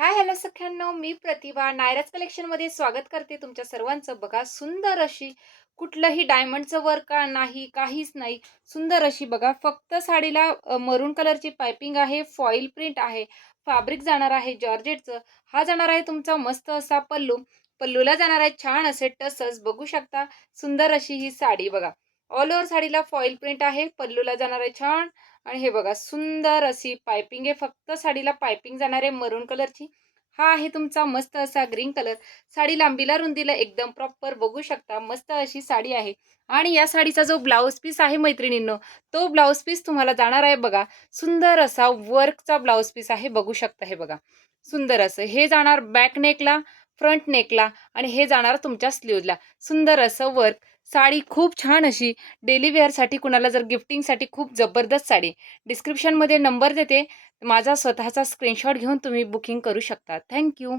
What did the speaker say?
Hi hello सख्यांनो, मी प्रतिभा नायराज कलेक्शनमध्ये स्वागत करते तुमच्या सर्वांचं. बघा, सुंदर अशी कुठलंही डायमंडचं वर्क का नाही, काहीच नाही. सुंदर अशी बघा, फक्त साडीला मरून कलरची पाइपिंग आहे, फॉईल प्रिंट आहे, फॅब्रिक जाणार आहे जॉर्जेटचं. हा जाणार आहे तुमचा मस्त असा पल्लू. पल्लूला जाणार आहे छान असे टसल्स. बघू शकता, सुंदर अशी ही साडी बघा. ऑल ओव्हर साडीला फॉईल प्रिंट आहे, पल्लूला जाणार आहे छान. आणि हे बघा, सुंदर अशी पाइपिंग आहे, फक्त साडीला पाइपिंग जाणार आहे मरून कलरची. हा आहे तुमचा मस्त असा ग्रीन कलर. साडी लांबीला रुंदीला एकदम प्रॉपर बघू शकता. मस्त अशी साडी आहे. आणि या साडीचा जो ब्लाउज पीस आहे मैत्रिणींनो, तो ब्लाउज पीस तुम्हाला जाणार आहे बघा. सुंदर असा वर्कचा ब्लाउज पीस आहे. बघू शकता हे बघा. सुंदर असं हे जाणार बॅक नेकला, फ्रंट नेकला आणि हे जाणार तुमच्या स्लीव्हला. सुंदर असं वर्क. साडी खूप छान अशी डेली वेअरसाठी कुणाला जर गिफ्टिंगसाठी खूप जबरदस्त साडी. डिस्क्रिप्शनमध्ये नंबर देते. माझा स्वतःचा स्क्रीनशॉट घेऊन तुम्ही बुकिंग करू शकता. Thank you.